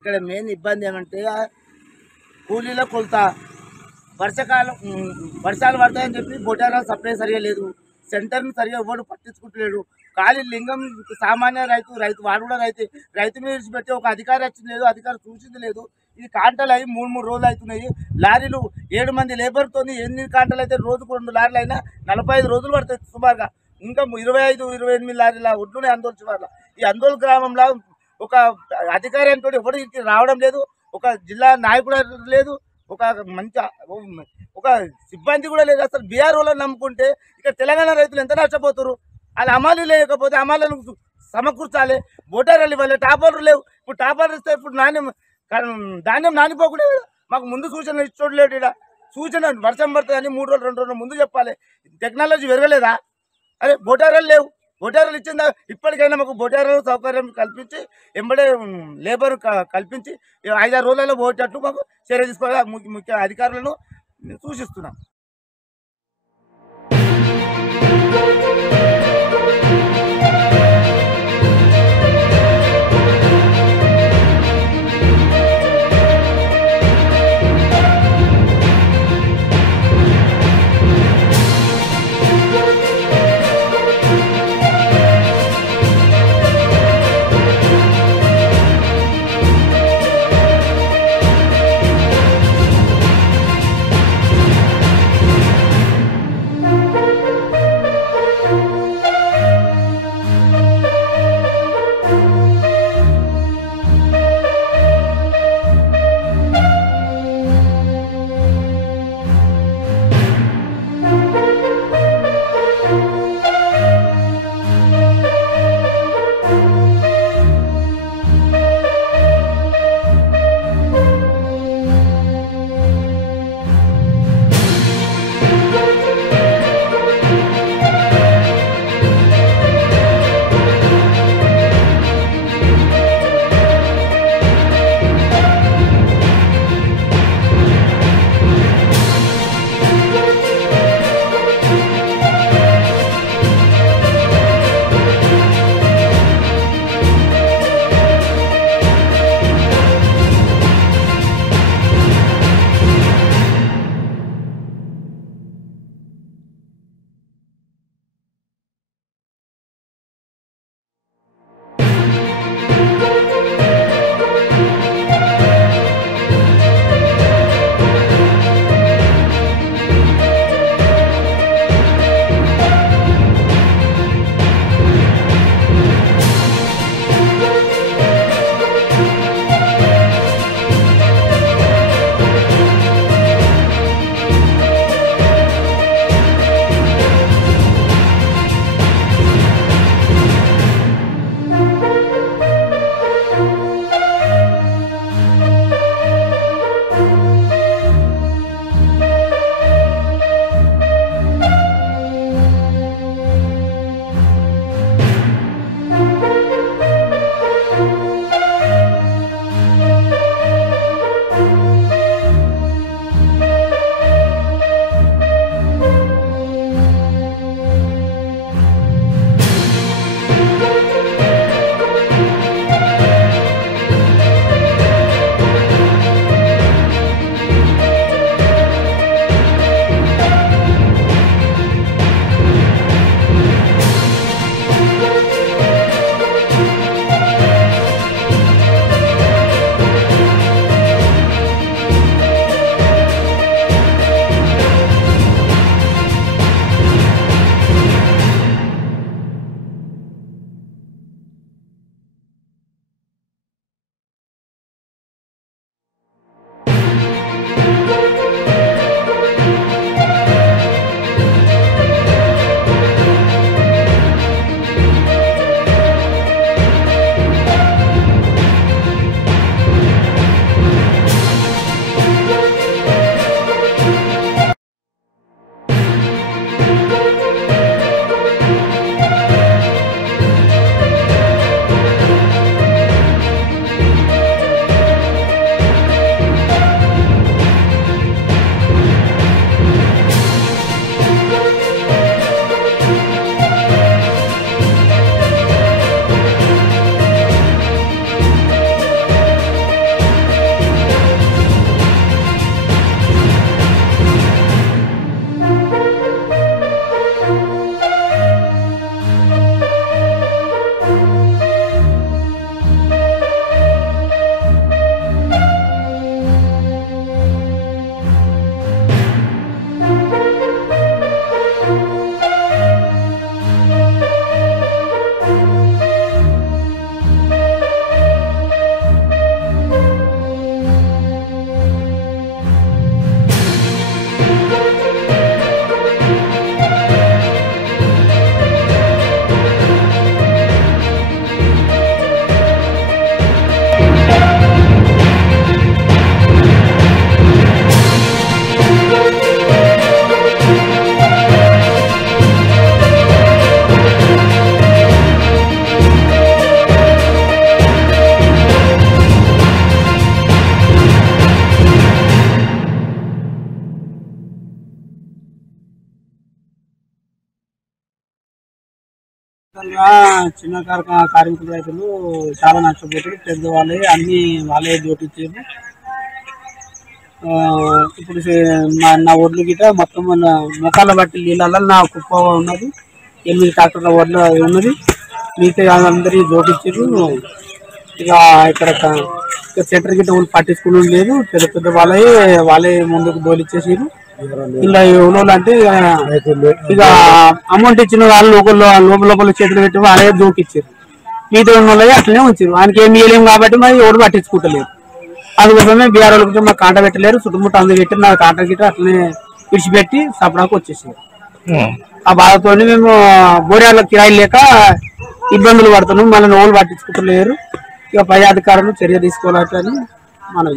ఇక్కడ మెయిన్ ఇబ్బంది ఏమంటే కూలీల కొలత వర్షాకాలం వర్షాలు పడతాయని చెప్పి బొటారాలు సప్లై సరిగా లేదు. సెంటర్ని సరిగా ఎవరు పట్టించుకుంటలేడు. ఖాళీ లింగం సామాన్య రైతు వాడు కూడా రైతు మీద విడిచిపెట్టి ఒక అధికారి వచ్చింది లేదు, అధికారి చూసింది లేదు. ఇది కాంటలు అయ్యి 3 రోజులు అవుతున్నాయి. లారీలు 7 మంది లేబర్తో ఎన్ని కాంటలు అయితే రోజుకు 2 లారీలు అయినా 45 రోజులు పడుతుంది సుమారుగా. ఇంకా 25-28 లారీల ఒడ్లునే అందోల్ చివర్ల. ఈ అందోల్ గ్రామంలో ఒక అధికారి అంటూ ఎవరు రావడం లేదు. ఒక జిల్లా నాయకుడు లేదు, ఒక సిబ్బంది కూడా లేదు. అసలు బీఆర్ వాళ్ళని నమ్ముకుంటే ఇక్కడ తెలంగాణ రైతులు ఎంత నష్టపోతారు. వాళ్ళు అమలు లేకపోతే అమలను సమకూర్చాలి. బోటారాలు ఇవ్వాలి, టాపర్లు లేవు. ఇప్పుడు టాపర్లు ఇస్తే ఇప్పుడు ధాన్యం నానిపోకుండా మాకు ముందు సూచనలు ఇచ్చోడలేడు. ఇక్కడ సూచన వర్షం పడుతుందని 3 రోజులు 2 రోజులు ముందు చెప్పాలి. టెక్నాలజీ పెరగలేదా? అరే బోటారాలు లేవు. బొటారాలు ఇచ్చిందా? ఇప్పటికైనా మాకు బొటారాలు సౌకర్యం కల్పించి ఎంబడే లేబర్ కల్పించి 5-6 రోజులలో పోయేటట్లు మాకు చర్య తీసుకోవాలి. ముఖ్య అధికారులను సూచిస్తున్నాం. మొత్తంగా చిన్న కార్మికులు రైతులు చాలా నష్టపోతారు. పెద్దవాళ్ళే అన్ని వాళ్ళే జోటించారు. ఇప్పుడు నా ఒడ్లు గిట మొత్తం ముఖాల బట్టి నీళ్ళల్లో నా కుప్ప ఉన్నది. 8 ట్రాక్టర్ల ఒడ్లు ఉన్నది. మిగతా అందరి జోటించారు. ఇక ఇక్కడ సెంటర్ గిట్ట వాళ్ళు పట్టించుకుని లేదు. పెద్ద పెద్ద వాళ్ళే ముందుకు బోలిచ్చేసారు. ఇలా ఎవరో అంటే ఇక అమౌంట్ ఇచ్చిన వాళ్ళు లోపల చేతులు పెట్టి వాళ్ళే జోకిచ్చారు. మిగతా ఉన్న వాళ్ళే అట్లనే ఉంచారు. ఆయనకి ఏమి ఇవ్వలేము కాబట్టి మరి ఎవరు పట్టించుకుంటలేరు. అందుకోసమే బీఆర్ వాళ్ళకి మాకు కాంట పెట్టలేరు. చుట్టుముట్టు అందరు పెట్టి నా కాంట గిట్ట అట్లనే విడిచిపెట్టి సపడాకు వచ్చేసారు. ఆ బాధతో మేము బోర్యాల కిరాయి లేక ఇబ్బందులు పడుతున్నాం. మళ్ళీ నోళ్ళు పట్టించుకుంటలేరు. ఇక పై అధికారులు చర్య తీసుకోవాలని మనం